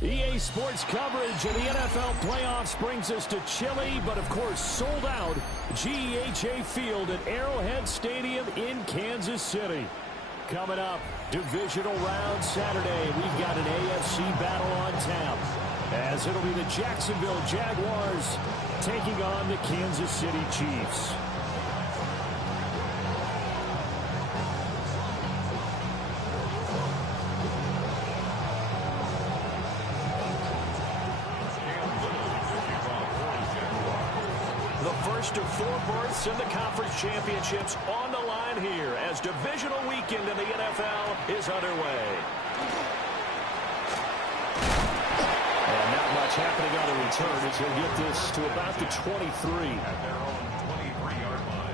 EA Sports coverage of the NFL playoffs brings us to chilly, but of course sold out GEHA Field at Arrowhead Stadium in Kansas City. Coming up, divisional round Saturday, we've got an AFC battle on tap, as it'll be the Jacksonville Jaguars taking on the Kansas City Chiefs. First of four berths in the conference championships on the line here as divisional weekend in the NFL is underway. And not much happening on the return as he'll get this to about the 23. At their own 23-yard line.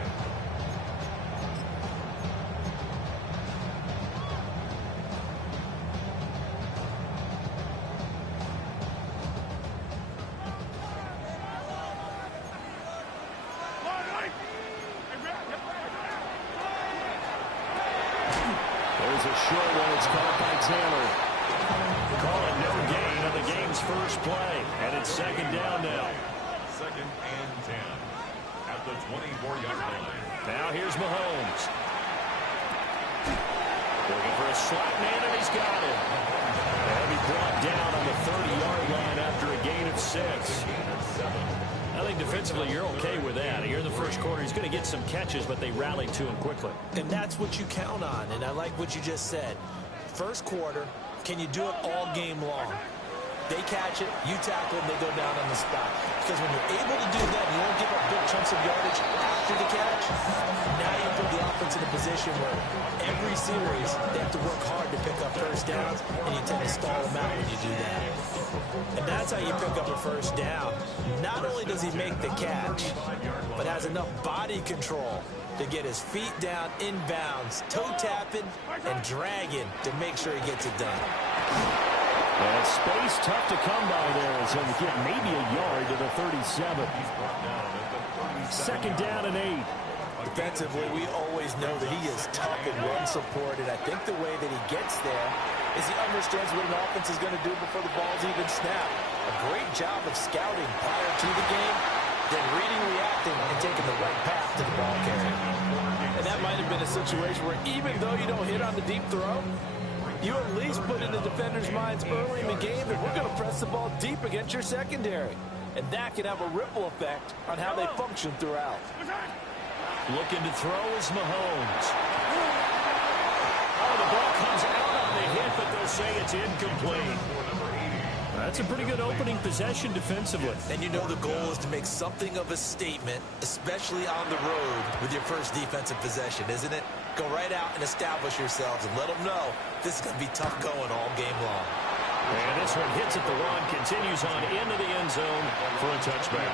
There's a short one. It's caught by Taylor. Call it no gain on the game's first play. And it's second down now. Second and 10 at the 24-yard line. Now here's Mahomes. Looking for a slot man, and he's got it. And he brought down on the 30-yard line after a gain of 6. I think defensively you're okay with that. Here in the first quarter, he's going to get some catches, but they rallied to him quickly. And that's what you count on, and I like what you just said. First quarter, can you do it all game long? They catch it, you tackle them, they go down on the spot. Because when you're able to do that, you don't give up big chunks of yardage after the catch, now you put the offense in a position where every series they have to work hard to pick up first downs, and you tend to stall them out when you do that. And that's how you pick up a first down. Not only does he make the catch, but has enough body control to get his feet down inbounds, toe tapping and dragging to make sure he gets it done. And space tough to come by there as he'll get maybe a yard to the 37. Second down and 8. Defensively, we always know that he is tough and run support, and I think the way that he gets there is he understands what an offense is going to do before the ball's even snapped. A great job of scouting prior to the game, then reading, reacting, and taking the right path to the ball carrier. And that might have been a situation where even though you don't hit on the deep throw, you at least put in the defender's minds early in the game that we're going to press the ball deep against your secondary. And that can have a ripple effect on how they function throughout. Looking to throw is Mahomes. Oh, the ball comes out on the hit, but they'll say it's incomplete. That's a pretty good opening possession defensively. And you know the goal is to make something of a statement, especially on the road with your first defensive possession, isn't it? Go right out and establish yourselves and let them know this is going to be tough going all game long. And this one hits at the 1, continues on into the end zone for a touchback.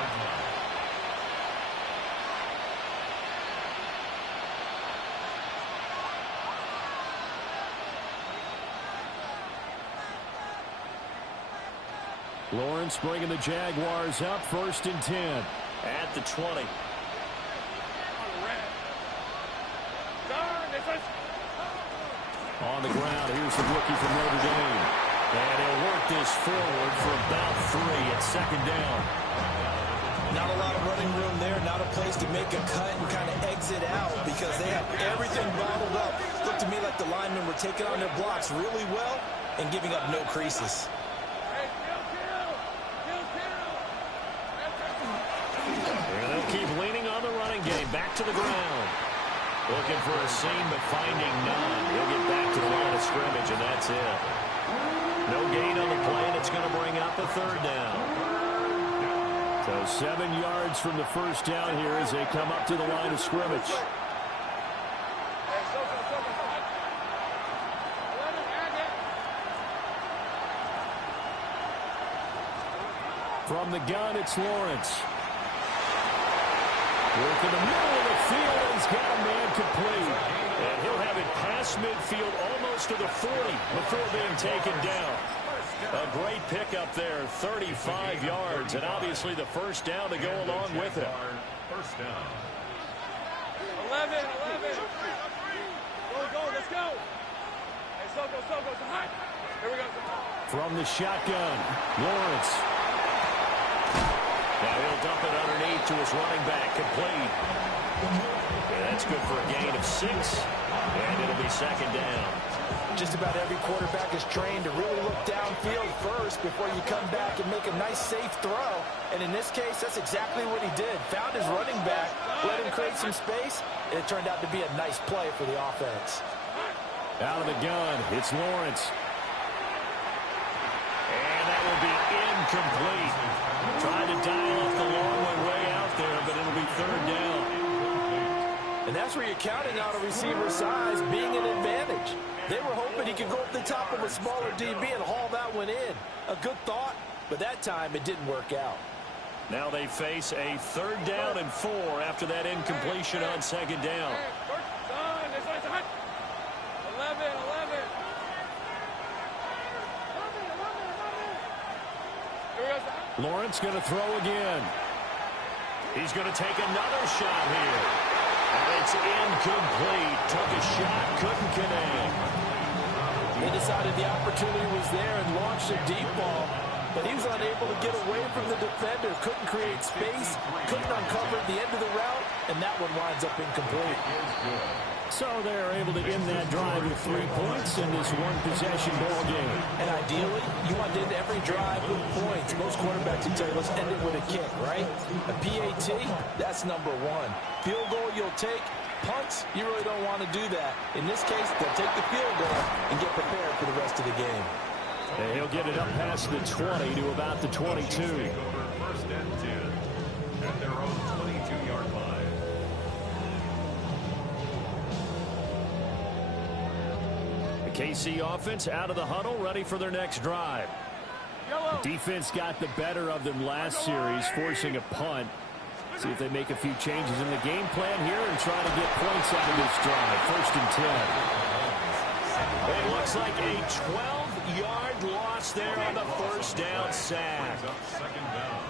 Lawrence bringing the Jaguars up, 1st and 10 at the 20. On the ground, here's the rookie from Notre Dame. And he'll work this forward for about 3 at second down. Not a lot of running room there, not a place to make a cut and kind of exit out because they have everything bottled up. Looked to me like the linemen were taking on their blocks really well and giving up no creases. And they'll keep leaning on the running game. Back to the ground. Looking for a seam, but finding none. He'll get back to the line of scrimmage, and that's it. No gain on the play, and it's going to bring up a 3rd down. So 7 yards from the first down here as they come up to the line of scrimmage. From the gun, it's Lawrence. Work in the middle of the field, and he's got a man complete. And he'll have it past midfield almost to the 40 before being taken down. A great pickup there, 35 yards, and obviously the first down to go along with it. First down. 11. Go, let's go. From the shotgun, Lawrence. Now he'll dump it underneath to his running back, complete. Yeah, that's good for a gain of 6, and it'll be second down. Just about every quarterback is trained to really look downfield first before you come back and make a nice, safe throw. And in this case, that's exactly what he did. Found his running back, let him create some space, and it turned out to be a nice play for the offense. Out of the gun, it's Lawrence. And that will be incomplete. Trying to dial off the long way out there, but it'll be third down. And that's where you're counting on a receiver's size being an advantage. They were hoping he could go up the top of a smaller DB and haul that one in. A good thought, but that time it didn't work out. Now they face a third down and 4 after that incompletion on second down. 11. Lawrence going to throw again. He's going to take another shot here. And it's incomplete. Took a shot, couldn't connect. They decided the opportunity was there and launched a deep ball, but he was unable to get away from the defender, couldn't create space, couldn't uncover at the end of the route, and that one winds up incomplete. So they're able to end that drive with 3 points in this one-possession ball game. And ideally, you want to end every drive with points. Most quarterbacks will tell you, let's end it with a kick, right? A PAT, that's number 1. Field goal you'll take. Punts, you really don't want to do that. In this case, they'll take the field goal and get prepared for the rest of the game. And he'll get it up past the 20 to about the 22. First and 10 at their own 22-yard line. The KC offense out of the huddle, ready for their next drive. The defense got the better of them last series, forcing a punt. See if they make a few changes in the game plan here and try to get points out of this drive. First and 10. It looks like a 12-yard loss there on the first down sack. Second down.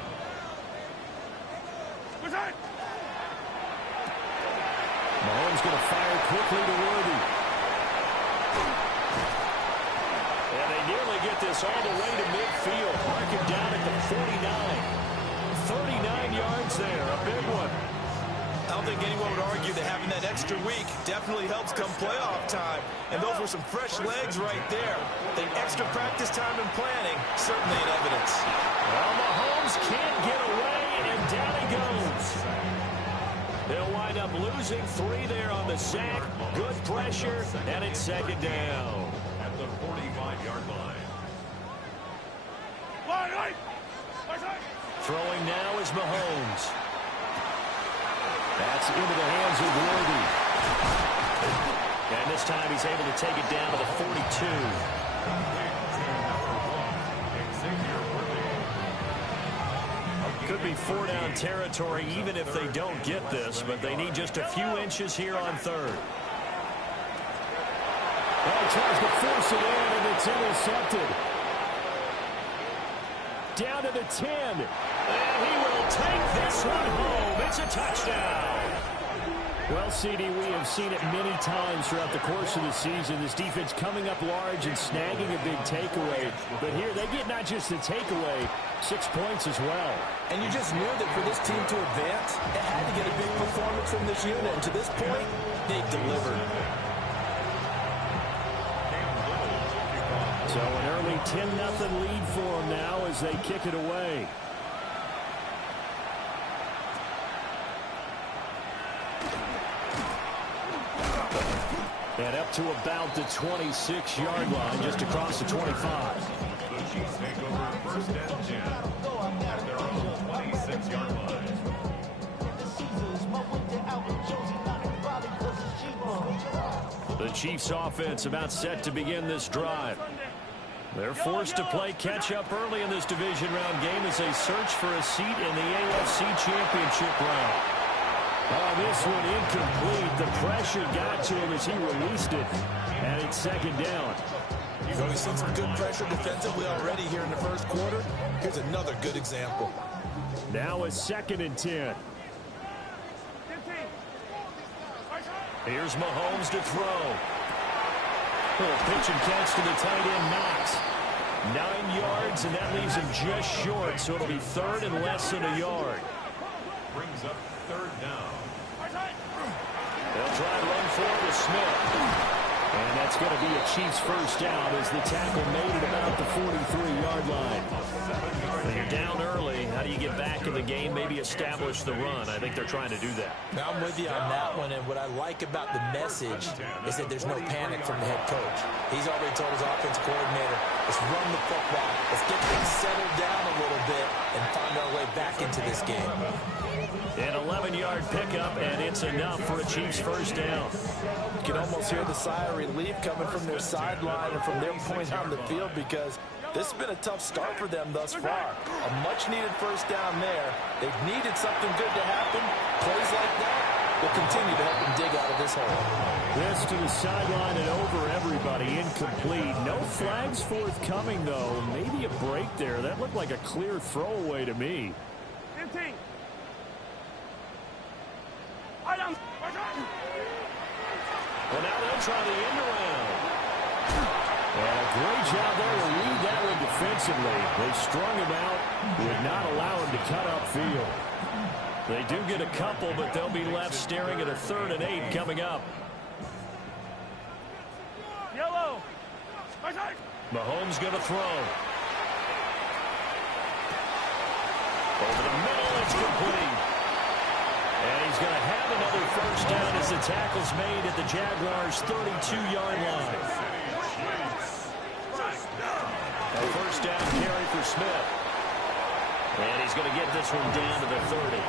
Mahomes going to fire quickly to Worthy. And they nearly get this all the way to midfield. Mark him down at the 49. 39 yards there, a big one. I don't think anyone would argue that having that extra week definitely helps come playoff time. And those were some fresh legs right there. The extra practice time and planning certainly in evidence. Well, Mahomes can't get away, and down he goes. They'll wind up losing 3 there on the sack. Good pressure, and it's second down. At the 45-yard line. Throwing now is Mahomes. That's into the hands of Worthy. And this time he's able to take it down to the 42. Could be 4-down territory even if they don't get this, but they need just a few inches here on third. Well, he tries to force it in, and it's intercepted. Down to the 10. And he will take this one home. It's a touchdown. Well, CD, we have seen it many times throughout the course of the season. This defense coming up large and snagging a big takeaway. But here, they get not just the takeaway, 6 points as well. And you just knew that for this team to advance, it had to get a big performance from this unit. And to this point, they delivered. So an early 10-0 lead for them now as they kick it away. And up to about the 26-yard line, just across the 25. The Chiefs take over first and 10 at their own 26-yard line. The Chiefs offense about set to begin this drive. They're forced to play catch-up early in this division round game as they search for a seat in the AFC Championship round. Oh, this one incomplete. The pressure got to him as he released it, and it's second down. So we've seen some good pressure defensively already here in the first quarter. Here's another good example. Now a second and 10. Here's Mahomes to throw. Little pitch and catch to the tight end, Knox. 9 yards, and that leaves him just short, so it'll be third and less than a yard. Brings up third down. They'll try and run forward to Smith. And that's going to be a Chiefs first down as the tackle made it about the 43-yard line. When you're down early, how do you get back in the game, maybe establish the run? I think they're trying to do that. Now, I'm with you on that one, and what I like about the message is that there's no panic from the head coach. He's already told his offensive coordinator, let's run the football, let's get things settled down a little bit and find our way back into this game. An 11-yard pickup, and it's enough for a Chiefs first down. You can almost hear the sigh of relief coming from their sideline and from their point on the field because this has been a tough start for them thus far. A much-needed first down there. They've needed something good to happen. Plays like that will continue to help them dig out of this hole. This to the sideline and over everybody. Incomplete. No flags forthcoming, though. Maybe a break there. That looked like a clear throwaway to me. 15. Well, now they'll try the end around. And a great job there to read that one defensively. They strung him out, would not allow him to cut upfield. They do get a couple, but they'll be left staring at a 3rd and 8 coming up. Yellow. Mahomes going to throw. Over the middle, it's complete. And he's going to have another first down as the tackle's made at the Jaguars' 32-yard line. A first down carry for Smith. And he's going to get this one down to the 30.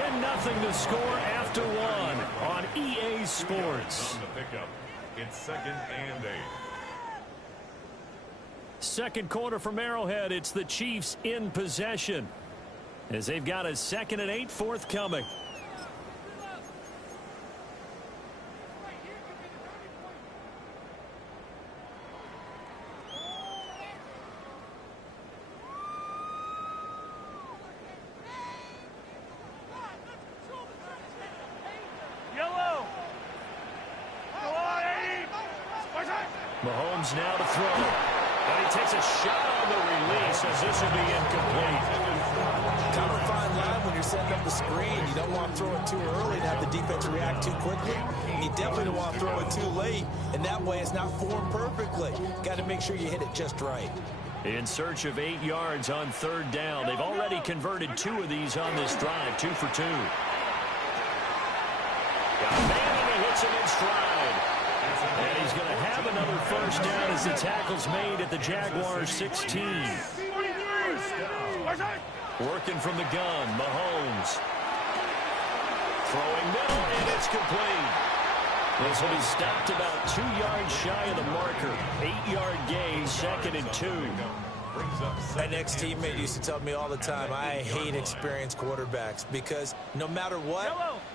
10-0 to score after one on EA Sports. On the pickup, it's 2nd and 8. Second quarter from Arrowhead. It's the Chiefs in possession as they've got a 2nd and 8 forthcoming. Mahomes now to throw. And he takes a shot on the release as this will be incomplete. Kind of a fine line when you're setting up the screen. You don't want to throw it too early and have the defense react too quickly. And you definitely don't want to throw it too late, and that way it's not formed perfectly. Got to make sure you hit it just right. In search of 8 yards on 3rd down. They've already converted 2 of these on this drive, 2 for 2. Got a man and he hits him in stride. And he's going to have another first down as the tackle's made at the Jaguars' 16. Working from the gun, Mahomes. Throwing middle, and it's complete. This will be stopped about 2 yards shy of the marker. 8-yard gain, 2nd and 2. My next teammate used to tell me all the time, I hate experienced quarterbacks because no matter what,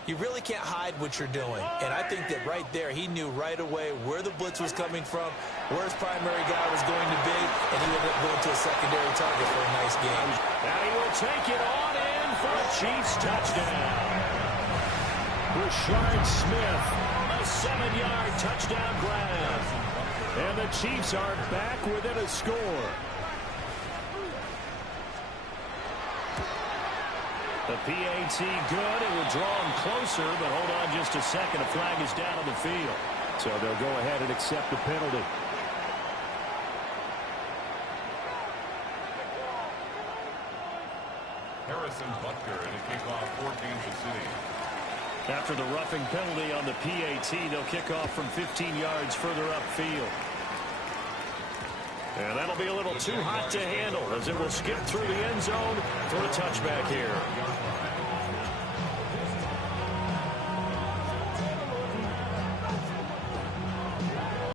you really can't hide what you're doing. And I think that right there, he knew right away where the blitz was coming from, where his primary guy was going to be, and he ended up going to a secondary target for a nice game. And he will take it on in for a Chiefs touchdown. Rashard Smith, a 7-yard touchdown grab. And the Chiefs are back within a score. The PAT good. It will draw him closer, but hold on just a second. A flag is down on the field. So they'll go ahead and accept the penalty. Harrison Butker in a kickoff for Kansas City. After the roughing penalty on the PAT, they'll kick off from 15 yards further upfield. And that'll be a little too hot to handle as it will skip through the end zone for a touchback here.